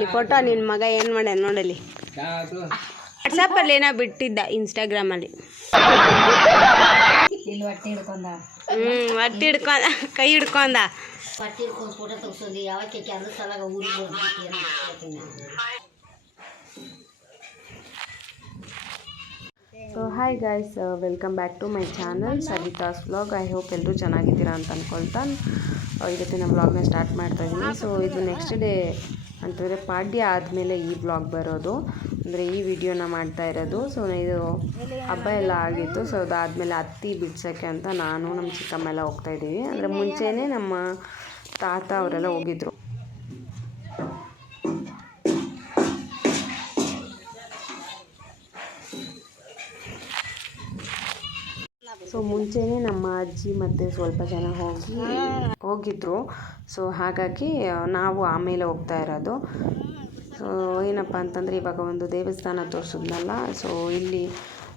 ನೋಡಿಲ್ಲಿ photo ನಿನ್ನ ಮಗ ಏನು ಮಾಡ್ಯ ನೋಡಲಿ. ವಾಟ್ಸಪ್ಪಲ್ಲಿ ಏನೋ ಬಿಟ್ಟಿದ್ದ ಇನ್ಸ್ಟಾಗ್ರಾಮಲ್ಲಿ. ಹೊಟ್ಟೆ ಹಿಡ್ಕೊಂಡ ಕೈ ಹಿಡ್ಕೊಂಡ. So hi guys, welcome back to my channel Savitha's vlog. I hope ಎಲ್ಲರೂ ಚೆನ್ನಾಗಿದ್ದೀರಾ ಅಂತ ಅಂದ್ಕೊಳ್ತಾ ಇವತ್ತಿನ ವ್ಲಾಗ್ನ ಸ್ಟಾರ್ಟ್ ಮಾಡ್ತಾ ಇದ್ದೀನಿ. ಸೊ ಇದು ನೆಕ್ಸ್ಟ್ ಡೇ ಅಂತಂದರೆ ಪಾಡ್ಯ ಆದಮೇಲೆ ಈ ವ್ಲಾಗ್ ಬರೋದು, ಅಂದರೆ ಈ ವಿಡಿಯೋನ ಮಾಡ್ತಾ ಇರೋದು. ಸೊ ಇದು ಹಬ್ಬ ಎಲ್ಲ ಆಗಿತ್ತು. ಸೊ ಅದಾದಮೇಲೆ ಹತ್ತಿ ಬಿಡ್ಸೋಕ್ಕೆ ಅಂತ ನಾನು ನಮ್ಮ ಚಿಕ್ಕಮ್ಮ ಎಲ್ಲ ಹೋಗ್ತಾಯಿದ್ದೀವಿ. ಅಂದರೆ ಮುಂಚೆನೇ ನಮ್ಮ ತಾತ ಅವರೆಲ್ಲ ಹೋಗಿದ್ರು. ಸೊ ಮುಂಚೆನೇ ನಮ್ಮ ಅಜ್ಜಿ ಮತ್ತು ಸ್ವಲ್ಪ ಜನ ಹೋಗಿದ್ರು. ಸೊ ಹಾಗಾಗಿ ನಾವು ಆಮೇಲೆ ಹೋಗ್ತಾ ಇರೋದು. ಸೊ ಏನಪ್ಪ ಅಂತಂದರೆ ಇವಾಗ ಒಂದು ದೇವಸ್ಥಾನ ತೋರಿಸಿದ್ನಲ್ಲ, ಸೊ ಇಲ್ಲಿ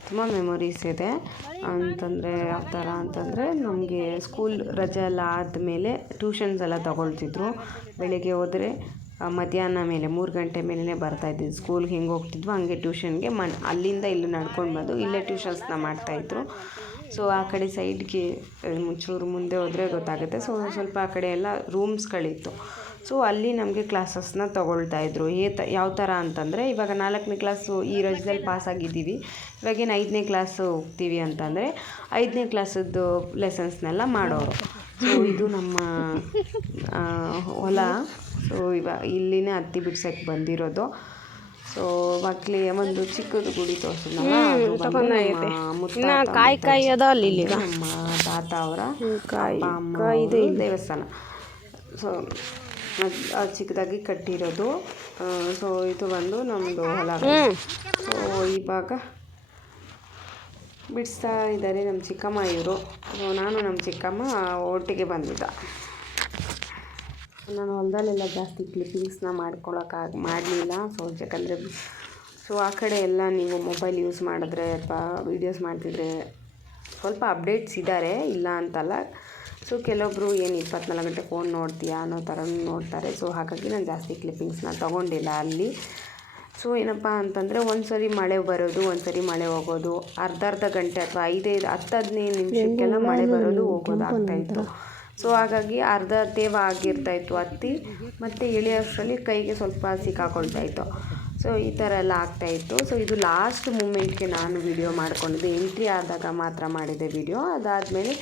ತುಂಬ ಮೆಮೊರೀಸ್ ಇದೆ. ಅಂತಂದರೆ ಯಾವ ಥರ ಅಂತಂದರೆ, ನಮಗೆ ಸ್ಕೂಲ್ ರಜೆ ಎಲ್ಲ ಆದಮೇಲೆ ಟ್ಯೂಷನ್ಸ್ ಎಲ್ಲ ತಗೊಳ್ತಿದ್ರು. ಬೆಳಿಗ್ಗೆ ಹೋದರೆ ಮಧ್ಯಾಹ್ನ ಮೇಲೆ 3 ಗಂಟೆ ಮೇಲೇ ಬರ್ತಾಯಿದ್ದಿದ್ದು. ಸ್ಕೂಲ್ಗೆ ಹೆಂಗೆ ಹೋಗ್ತಿದ್ವು ಹಂಗೆ ಟ್ಯೂಷನ್ಗೆ ಅಲ್ಲಿಂದ ಇಲ್ಲಿ ನಡ್ಕೊಂಡು ಬಂದು ಇಲ್ಲೇ ಟ್ಯೂಷನ್ಸ್ನ ಮಾಡ್ತಾಯಿದ್ರು. ಸೊ ಆ ಕಡೆ ಸೈಡ್ಗೆ ಮುಂಚೂರು ಮುಂದೆ ಹೋದರೆ ಗೊತ್ತಾಗುತ್ತೆ. ಸೊ ಸ್ವಲ್ಪ ಆ ಕಡೆ ಎಲ್ಲ ರೂಮ್ಸ್ಗಳಿತ್ತು. ಸೊ ಅಲ್ಲಿ ನಮಗೆ ಕ್ಲಾಸಸ್ನ ತೊಗೊಳ್ತಾಯಿದ್ರು. ಯಾವ ಥರ ಅಂತಂದರೆ, ಇವಾಗ 4ನೇ ಕ್ಲಾಸು ಈ ರಜದಲ್ಲಿ ಪಾಸಾಗಿದ್ದೀವಿ, ಇವಾಗೇನು 5ನೇ ಕ್ಲಾಸು ಹೋಗ್ತೀವಿ ಅಂತಂದರೆ 5ನೇ ಕ್ಲಾಸದ್ದು ಲೆಸನ್ಸ್ನೆಲ್ಲ ಮಾಡೋರು. ಸೊ ಇದು ನಮ್ಮ ಹೊಲ. ಸೊ ಇಲ್ಲಿನೇ ಹತ್ತಿ ಬಿಡ್ಸೋಕ್ಕೆ ಬಂದಿರೋದು. ಸೊ ಮಕ್ಳಿ ಒಂದು ಚಿಕ್ಕದು ಗುಡಿ ತೋರಿಸಿದ್ನಲ್ಲ, ಕಾಯಿ ಅದ ಅಲ್ಲಿ ನಮ್ಮ ತಾತ ಅವರ ದೇವಸ್ಥಾನ. ಸೊ ಅದು ಚಿಕ್ಕದಾಗಿ ಕಟ್ಟಿರೋದು. ಸೊ ಇದು ಬಂದು ನಮ್ಮದು ಹೊಲ. ಸೊ ಇವಾಗ ಬಿಡಿಸ್ತಾ ಇದ್ದಾರೆ ನಮ್ಮ ಚಿಕ್ಕಮ್ಮ ಇವರು. ಸೊ ನಾನು ನಮ್ಮ ಚಿಕ್ಕಮ್ಮ ಒಟ್ಟಿಗೆ ಬಂದಿದ್ದ. ನಾನು ಹೊಲದಲ್ಲೆಲ್ಲ ಜಾಸ್ತಿ ಕ್ಲಿಪ್ಪಿಂಗ್ಸ್ನ ಮಾಡಲಿಲ್ಲ. ಸೊ ಯಾಕಂದರೆ ಆ ಕಡೆ ಎಲ್ಲ ನೀವು ಮೊಬೈಲ್ ಯೂಸ್ ಮಾಡಿದ್ರೆ ಅಥವಾ ವೀಡಿಯೋಸ್ ಮಾಡ್ತಿದ್ರೆ ಸ್ವಲ್ಪ ಅಪ್ಡೇಟ್ಸ್ ಇದ್ದಾರೆ, ಇಲ್ಲ ಅಂತಲ್ಲ. ಸೊ ಕೆಲವೊಬ್ಬರು ಏನು 24 ಗಂಟೆ ಫೋನ್ ನೋಡ್ತೀಯಾ ಅನ್ನೋ ಥರ ನೋಡ್ತಾರೆ. ಸೊ ಹಾಗಾಗಿ ನಾನು ಜಾಸ್ತಿ ಕ್ಲಿಪ್ಪಿಂಗ್ಸ್ನ ತೊಗೊಂಡಿಲ್ಲ ಅಲ್ಲಿ. ಸೊ ಏನಪ್ಪ ಅಂತಂದರೆ, ಒಂದು ಸರಿ ಮಳೆ ಬರೋದು, ಒಂದು ಸರಿ ಮಳೆ ಹೋಗೋದು, ಅರ್ಧ ಗಂಟೆ ಅಥವಾ 10-15 ನಿಮಿಷಕ್ಕೆಲ್ಲ ಮಳೆ ಬರೋದು ಹೋಗೋದು ಆಗ್ತಾಯಿತ್ತು. ಸೊ ಹಾಗಾಗಿ ಅರ್ಧ ತೇವ ಆಗಿರ್ತಾಯಿತ್ತು ಹತ್ತಿ, ಮತ್ತು ಇಳಿಯೋಷ್ಟರಲ್ಲಿ ಕೈಗೆ ಸ್ವಲ್ಪ ಸಿಕ್ಕಾಕೊಳ್ತಾಯಿತ್ತು. ಸೊ ಈ ಥರ ಎಲ್ಲ ಆಗ್ತಾಯಿತ್ತು. ಸೊ ಇದು ಲಾಸ್ಟ್ ಮೂಮೆಂಟ್ಗೆ ನಾನು ವಿಡಿಯೋ ಮಾಡ್ಕೊಂಡಿದ್ದೆ. ಎಂಟ್ರಿ ಆದಾಗ ಮಾತ್ರ ಮಾಡಿದೆ ವಿಡಿಯೋ. ಅದಾದಮೇಲೆ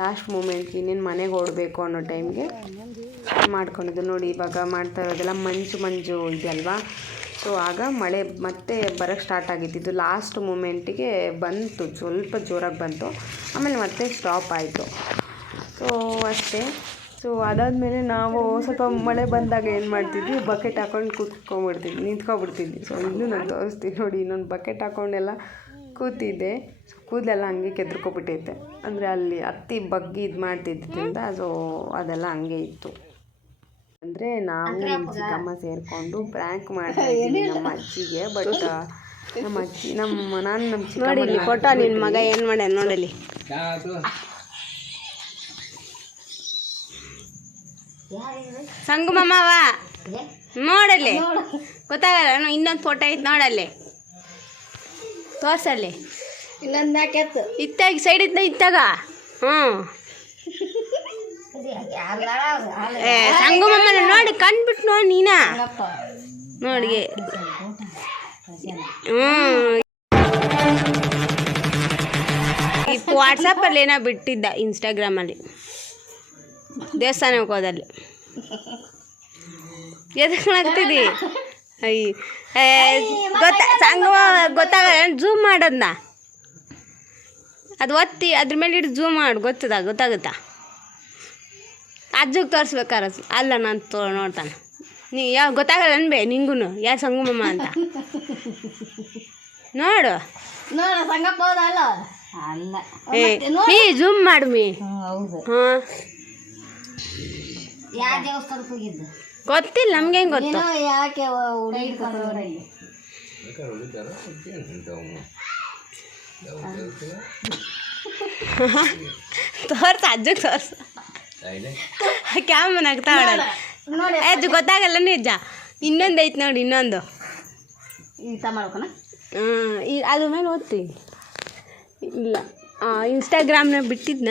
ಲಾಸ್ಟ್ ಮೂಮೆಂಟ್ಗೆ ಇನ್ನೇನು ಮನೆಗೆ ಓಡಬೇಕು ಅನ್ನೋ ಟೈಮ್ಗೆ ಮಾಡ್ಕೊಂಡಿದ್ದು. ನೋಡಿ ಇವಾಗ ಮಾಡ್ತಾ ಇರೋದೆಲ್ಲ ಮಂಜು ಇದೆ ಅಲ್ವಾ. ಸೊ ಆಗ ಮಳೆ ಮತ್ತೆ ಬರೋಕ್ಕೆ ಸ್ಟಾರ್ಟ್ ಆಗಿದ್ದು. ಲಾಸ್ಟ್ ಮೂಮೆಂಟಿಗೆ ಬಂತು, ಸ್ವಲ್ಪ ಜೋರಾಗಿ ಬಂತು, ಆಮೇಲೆ ಮತ್ತೆ ಸ್ಟಾಪ್ ಆಯಿತು. ಸೊ ಅಷ್ಟೇ. ಸೊ ಅದಾದಮೇಲೆ ನಾವು ಸ್ವಲ್ಪ ಮಳೆ ಬಂದಾಗ ಏನು ಮಾಡ್ತಿದ್ವಿ, ಬಕೆಟ್ ಹಾಕೊಂಡು ನಿಂತ್ಕೊಬಿಡ್ತಿದ್ವಿ. ಸೊ ಇನ್ನೂ ನಾನು ತೋರಿಸ್ತೀನಿ ನೋಡಿ, ಇನ್ನೊಂದು ಬಕೆಟ್ ಹಾಕ್ಕೊಂಡೆಲ್ಲ ಕೂತಿದ್ದೆ. ಸೊ ಕೂದಲೆಲ್ಲ ಹಂಗೆ ಕೆದ್ರಕೊಬಿಟ್ಟೈತೆ, ಅಂದರೆ ಅಲ್ಲಿ ಹತ್ತಿ ಬಗ್ಗಿ ಇದು ಮಾಡ್ತಿದ್ದರಿಂದ. ಸೊ ಅದೆಲ್ಲ ಹಂಗೆ ಇತ್ತು. ಅಂದರೆ ನಾವು ನಮ್ಮ ಚಿಕ್ಕಮ್ಮ ಸೇರಿಕೊಂಡು ಪ್ರ್ಯಾಂಕ್ ಮಾಡ್ತಾಯಿದ್ದೀವಿ ನಮ್ಮ ಅಜ್ಜಿಗೆ. ಬಟ್ ನಮ್ಮ ಅಜ್ಜಿ ನಾನು ನಮ್ಮ ಚಿಕ್ಕ ಫೋಟೋ ನಿನ್ನ ಮಗ ಏನು ಮಾಡ್ಯ ನೋಡಲಿ. ಸಂಗುಮಮ್ಮವ ನೋಡಲ್ಲಿ ಗೊತ್ತಾಗಲ್ಲ. ಇನ್ನೊಂದು ಫೋಟೋ ಐತೆ ನೋಡಲ್ಲಿ, ತೋರ್ಸಲ್ಲಿ. ಇನ್ನೊಂದು ಇತ್ತಾಗ ಸೈಡ್ ಇತ್ತಾಗ. ಸಂಗುಮಮ್ಮನ ನೋಡಿ ಕಂಡ್ಬಿಟ್ಟು ನೋಡಿ ನೀನ ನೋಡಿ. ವಾಟ್ಸಪ್ಪಲ್ಲಿ ಏನೋ ಬಿಟ್ಟಿದ್ದ ಇನ್ಸ್ಟಾಗ್ರಾಮಲ್ಲಿ ದೇವಸ್ಥಾನಕ್ಕೆ ಹೋದಲ್ಲಿ. ಎದಕ್ಕೆ ಆಗ್ತಿದ್ದಿ? ಗೊತ್ತಾಗಲ್ಲ. ಝೂಮ್ ಮಾಡೋದನ್ನ ಅದು ಒತ್ತಿ ಅದ್ರ ಮೇಲೆ ಇಟ್ಟು ಝೂಮ್ ಮಾಡಿ ಗೊತ್ತಾಗುತ್ತಾ? ಅಜ್ಜಿಗೆ ತೋರಿಸ್ಬೇಕಾರ. ಅಲ್ಲ ನಾನು ನೋಡ್ತಾನೆ. ನೀ ಯಾವ ಗೊತ್ತಾಗಲ್ಲ ಅನ್ಬೇ ನಿಂಗೂ ಯಾರು ಸಂಗುಮಮ್ಮ ಅಂತ ನೋಡು. ನೀ ಝೂಮ್ ಮಾಡು ಮೀ. ಹಾಂ ಗೊತ್ತಿಲ್ಲ ನಮ್ಗೆ, ಹೆಂಗೆ ಗೊತ್ತು? ಯಾಕೆ ತೋರ್ಸ ಅಜ್ಜಗೆ ತೋರ್ಸ. ಕ್ಯಾಮನ್ ಆಗ್ತಾ ಅದು ಗೊತ್ತಾಗಲ್ಲ ನಿಜ. ಇನ್ನೊಂದು ಐತೆ ನೋಡಿ, ಇನ್ನೊಂದು ಇಂಥ ಮಾಡ್ಕೊಣ. ಈಗ ಅದ್ರ ಮೇಲೆ ಓದ್ತಿ ಇಲ್ಲ. ಇನ್ಸ್ಟಾಗ್ರಾಮ್ನಾಗ ಬಿಟ್ಟಿದ್ನ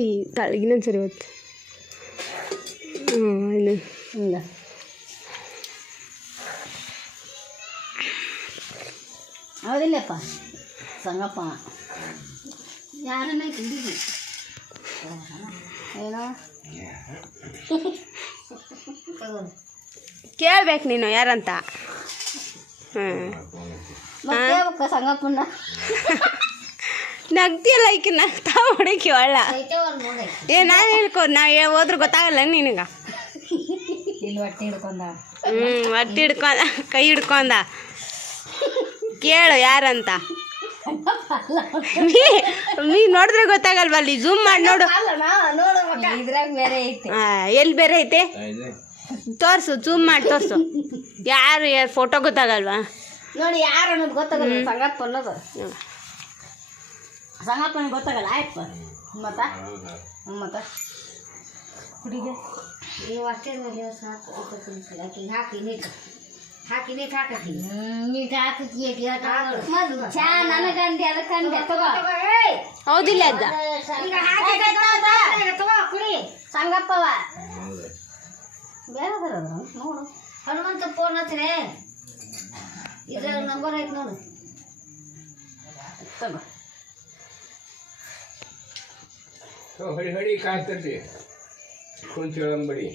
ಈ ಇನ್ನೊಂದು ಸರಿ ಓದ್ತಿ. ಇಲ್ಲ ಇಲ್ಲ ಹೌದಿಲ್ಲಪ್ಪ ಸಂಗಪ್ಪ ಯಾರನ್ನ ಹಿಡಿದಿ ಏನೋ ಕೇಳ್ಬೇಕು ನೀನು ಯಾರಂತ. ಮತ್ತೆ ಸಂಗಪ್ಪನ ನಗ್ತಿಯಲ್ಲ ಈಕೆ ನಗ್ತಾ ಹುಡುಕಿ ಒಳ್ಳ. ನಾನು ಹೇಳ್ಕೊ, ನಾವು ಹೋದ್ರೆ ಗೊತ್ತಾಗಲ್ಲ ನಿನಗೆ. ಇಲ್ಲಿ ಹೊಟ್ಟೆ ಹಿಡ್ಕೊಂಡ ಹೊಟ್ಟೆ ಹಿಡ್ಕೊಂಡ, ಕೈ ಹಿಡ್ಕೊಂಡ. ಕೇಳು ಯಾರಂತ. ನೀ ನೋಡಿದ್ರೆ ಗೊತ್ತಾಗಲ್ವ, ಅಲ್ಲಿ ಝೂಮ್ ಮಾಡಿ ನೋಡು. ಇದ್ರಾಗ ಬೇರೆ ಐತೆ. ಎಲ್ಲಿ ಬೇರೆ ಐತೆ ತೋರಿಸು, ಝೂಮ್ ಮಾಡಿ ತೋರಿಸು. ಯಾರು ಫೋಟೋ ಗೊತ್ತಾಗಲ್ವಾ ನೋಡಿ, ಯಾರು ಅನ್ನೋದು ಗೊತ್ತಾಗಲ್ಲ. ಸಂಗಪ್ಪ ಅನ್ನೋದು ಸಂಗಪ್ಪನಿಗೆ ಗೊತ್ತಾಗಲ್ಲ. ಆಯ್ತು ಮತ್ತ ಹುಡುಗಿ ನೀವು ಅಷ್ಟೇ ಸಾಕು. ಹಾಕಿ ನೀಟ್ ಹಾಕಿ ನೀಟ್ ಹಾಕಿ ನೀಟ್ ಹಾಕಿ ಚಾ ನನಗಂದೆ ಅದಕ್ಕಂದೆ ತಗೋ. ಹೌದಿಲ್ಲ ಅದ ತಗೋ ಕುಡಿ. ಸಂಗಪ್ಪವ ಬೇರೆ ನೋಡು. ಹನುಮಂತ ಫೋನ್ ಹಚ್ಚಿರೆ, ಇದ್ರಾಗ ನಂಬರ್ ಐತೆ ನೋಡು. ತಗೋ ಹೊಡಿ ಕಾಯ್ತರ್ರಿ ಕುಂಚಳಂಬಡಿ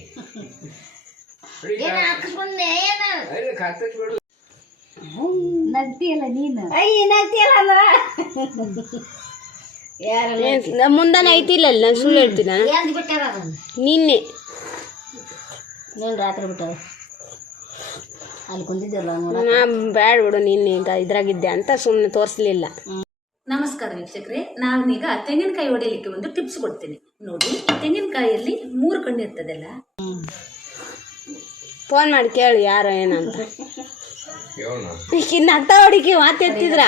ನಗ್ತಿಯಲ್ಲ ನೀನು. ನಗ್ತಿಯಲ್ಲ ಅಂದ್ರ ಯಾರ ಮುಂದಾನೆ ಐತಿಲ್ಲ, ನಾನು ಸುಳ್ಳು ಹೇಳ್ತೀನಿ. ಎಂದ್ ಬಿಟ್ಟಾರ ಅದನ್ನ ನಿನ್ನೆ ನೀನು ರಾತ್ರಿ ಬಿಟ್ಟಾರ ಅಲ್ಲಿ ಕುಂತಿದ್ದಲ್ಲ. ಬ್ಯಾಡ ಬಿಡು, ನೀನು ಈಗ ಇದ್ರಾಗಿದ್ದೆ ಅಂತ ಸುಮ್ಮನೆ ತೋರಿಸ್ಲಿಲ್ಲ. ನಮಸ್ಕಾರ ವೀಕ್ಷಕರೇ, ನಾನೀಗ ತೆಂಗಿನಕಾಯಿ ಹೊಡೆಯಲಿಕ್ಕೆ ಒಂದು ಟಿಪ್ಸ್ ಕೊಡ್ತೀನಿ ನೋಡಿ. ತೆಂಗಿನಕಾಯಿಯಲ್ಲಿ 3 ಕಣ್ಣು ಇರ್ತದಲ್ಲ. ಫೋನ್ ಮಾಡಿ ಕೇಳು ಯಾರು ಏನಂತ. ಈಗ ನಗ್ತಾ ಹೊಡಿಕಿ ಮಾತೆತ್ತಿದ್ರ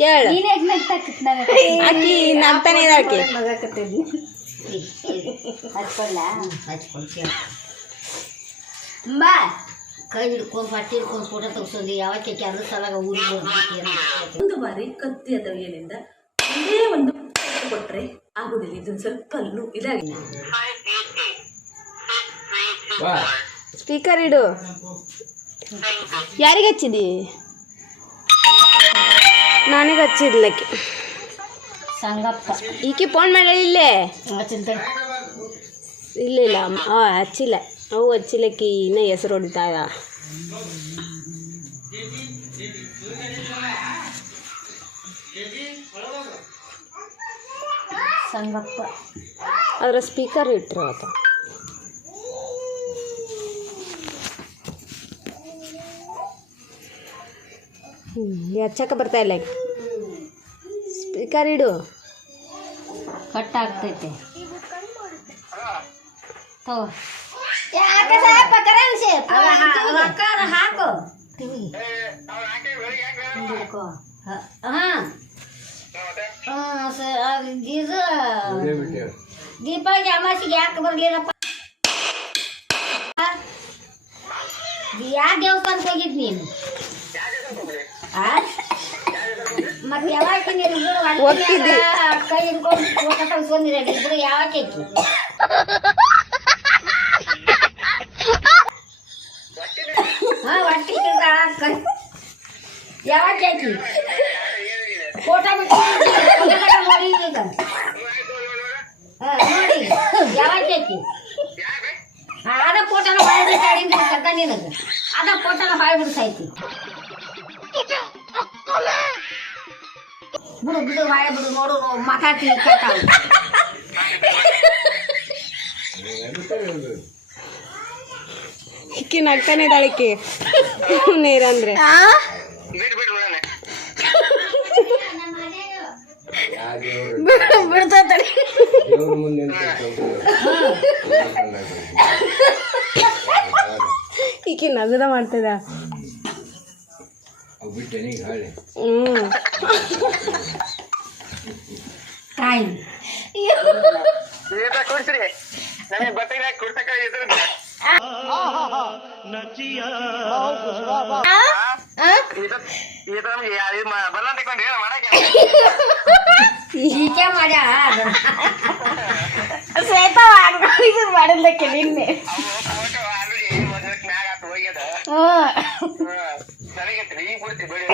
ಕೇಳು. ಆಕಿ ನಗ್ತಾನೆ ಇದಾಕಿ. ಬಾ ಕೈ ಹಿಡ್ಕೊಂಡು ಬಟ್ಟೆ ಹಿಡ್ಕೊಂಡು ಫೋಟೋ ತೆಗ್ಸೋದು ಯಾವಕ್ಕೆ ಅದ್ರ ಸಲಾಗ ಊರಿಗೆ ಒಂದು ಬಾರಿ ಕತ್ತಿ ಅಥವಾ ಏನಿಂದ ಒಂದೇ ಒಂದು ಕೊಟ್ರೆ ಆಗುದಿಲ್ಲ. ಇದೊಂದು ಸ್ವಲ್ಪ ಇದಾಗಿ ಸ್ಪೀಕರ್ ಇಡು. ಯಾರಿಗೆ ಹಚ್ಚಿದಿ? ನನಗೆ ಹಚ್ಚಿದ್ಲಕ್ಕೆ ಸಂಗಪ್ಪ. ಈಕೆ ಫೋನ್ ಮಾಡಲಿಲ್ಲೇ? ಇಲ್ಲ ಇಲ್ಲ ಹಚ್ಚಿಲ್ಲ. ಅವು ಹಚ್ಚಿಲ್ಲಕ್ಕಿ ಇನ್ನೂ ಹೆಸರು ಹೊಡಿತಾ ಇದ್ದ. ಸಂಗಪ್ಪ ಅದರ ಸ್ಪೀಕರ್ ಇಟ್ಟರು ಆತ. ಹಚ್ಚಕ್ಕೆ ಬರ್ತಾ ಇಲ್ಲ. ಸ್ಪೀಕರ್ ಇಡು. ಕಟ್ ಆಗ್ತೈತೆ. ಹಾಕು ದೀಪಾವಳಿ ಅಮಾಸಿಗೆ ಯಾಕೆ ಬರ್ಲಿಲ್ಲಪ್ಪ? ಯಾವ ದೇವಸ್ಥಾನಕ್ಕೆ ಹೋಗಿದ್ ನೀನು? ಮತ್ತೆ ಯಾವಾಗ ಕೈ ಹಿಡ್ಕೊಂಡು ಫೋಟೋ ತೆಗ್ಸ್ಕೊಂಡಿರ ಇದ್ರು ಯಾವಾಗ ಹೊಟ್ಟಿ ಯಾವಾಗ ಹಾಕಿ ಫೋಟೋ ಬಿಟ್ಟು ನೋಡಿ ಈಗ ನೋಡಿ ಯಾವಾಗ ಹಾಕಿ ಅದ ಫೋಟೋನ ಹೊಳೆ ಬಿಡ್ತಾಳೆ ನಿನಗೆ. ಅದ ಫೋಟೋನ ಹೊಳೆ ಬಿಡ್ತೈತಿ. ಬಿಡು ಬಿಡು ಹೊಳೆ ಬಿಡು. ನೋಡು ಮಾತಾಡ್ತೀನಿ ಕೇಳ್ತಾವ. ಈಕಿ ನಗ್ತಾನೆ ಇದ್ದಾಳಿಕೆ ನೀರಂದ್ರೆ. ಬಿಡ್ತಾಳೆ. ಈಕಿ ನಗದ ಮಾಡ್ತದ. ನನಗೆ ಗೊತ್ತಿಲ್ಲ ಕುಡ್ಸಕ ಇದ್ರ ಬಲ್ಲ ತಗೊಂಡು ಹೇಳ ಮಾಡಕ್ಕೆ ಈಕೆ ಮಾಡ್ಯಾ ಶ್ವೇತಾ ಇದು ಮಾಡಿದ್ದಕ್ಕೆ ನಿನ್ನೆ ಫೋಟೋ ಆಲ್ರೆಡಿ ಒಂದಕ್ಕೆ ಮ್ಯಾಗ ಆತು ಹೋಗ್ಯದ ನನಗೆ ಈಗ ಬಿಡ್ತಿ ಬಿಡಿ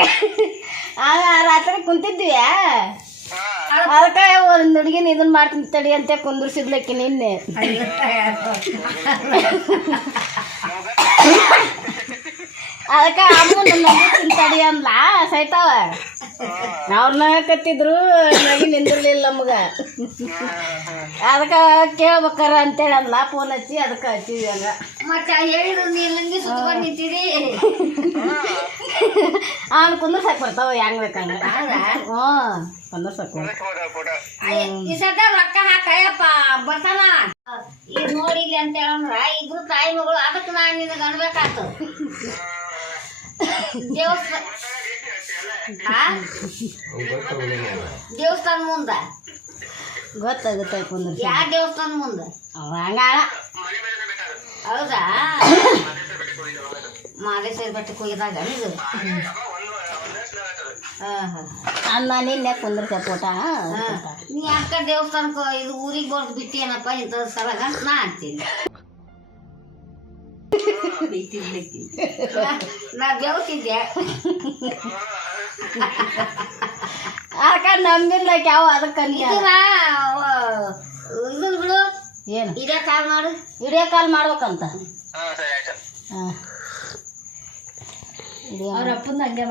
ಆಗ ರಾತ್ರಿ ಕುಂತಿದ್ವಿಯಾ ಅದಕ್ಕೆ ಒಂದು ಹುಡುಗಿನ ಇದನ್ನ ಮಾಡ್ತೀನಿ ತಡಿ ಅಂತ ಕುಂದ್ರಿಸಿದ್ಲಕ್ಕೆ ನಿನ್ನೆ ಅದಕ್ಕೆ ಅಮ್ಮ ನನ್ನ ತಡಿ ಅಂದ್ಲ ಸೈತಾವ ಅವ್ರನ್ನ ಕತ್ತಿದ್ರು ನಗಿ ನಿಂದಿರ್ಲಿಲ್ಲ ನಮ್ಗೆ ಅದಕ್ಕೆ ಕೇಳ್ಬೇಕಾರ ಅಂತೇಳಿ ಅಂದ್ಲ ಫೋನ್ ಹಚ್ಚಿ ಅದಕ್ಕೆ ಹಚ್ಚಿದ್ವಿ ಹಂಗ ಮತ್ತೆ ಹೇಳಿದ್ರು ನೀ ಲಂಗಿ ಸುತ್ಕೊಂಡು ನಿಂತಿರಿ ಅವ್ನು ಕುಂದ್ರಸಾಕ್ ಬರ್ತಾವ ಹೆಂಗ್ ಬೇಕಂಗ ಹ್ಞೂ ಕುಂದ್ರಸಾಕ್ ಫೋಟೋ ಈ ಸದ ರೊಕ್ಕ ಹಾಕಯ್ಯಪ್ಪ ಬರ್ತಾನ ಈಗ ನೋಡಿಲಿ ಅಂತ ಹೇಳಂದ್ರ ಇಬ್ರು ತಾಯಿ ಮಗಳು ಅದಕ್ಕೆ ನಾನು ನಿನಗೆ ಅನ್ಬೇಕಾತು ದೇವಸ್ಥಾನ ಮುಂದ ಗೊತ್ತಾಗುತ್ತೆ ಕುಂದ್ರ ಯಾವ ದೇವಸ್ಥಾನ ಮುಂದ ಹಂಗ ಹೌದಾ ಮಾದೇಶ್ವರಿ ಬೆಟ್ಟಕ್ಕೆ ಹೋಗಿದಾಗ ಇದು ಅನ್ನ ನಿನ್ನೆ ಕುಂದ್ರಸ ಫೋಟ ನೀ ಅಕ್ಕ ದೇವಸ್ಥಾನಕ್ಕೆ ಇದು ಊರಿಗೆ ಬರ್ದು ಬಿಟ್ಟೇನಪ್ಪ ಇಂಥದ್ದು ಸ್ಥಳಗ ನಾ ಅಂತೀನಿ ನಾ ಬೆವತಿದ್ದೆ ಅದಕ್ಕೆ ನಂಬಿರ್ಲಕ್ಕೆ ಯಾವ ಅದಕ್ಕೆ ಇದನ್ನ ಇದನ್ ಬಿಡು ಏನು ಇದೇ ಕಾಲ್ ಮಾಡು ವಿಡಿಯೋ ಕಾಲ್ ಮಾಡ್ಬೇಕಂತ ಸರಿ ಆಯ್ತು ಹಾಂ ಅವ್ರ ಅಪ್ಪಂದು ಹಂಗೆ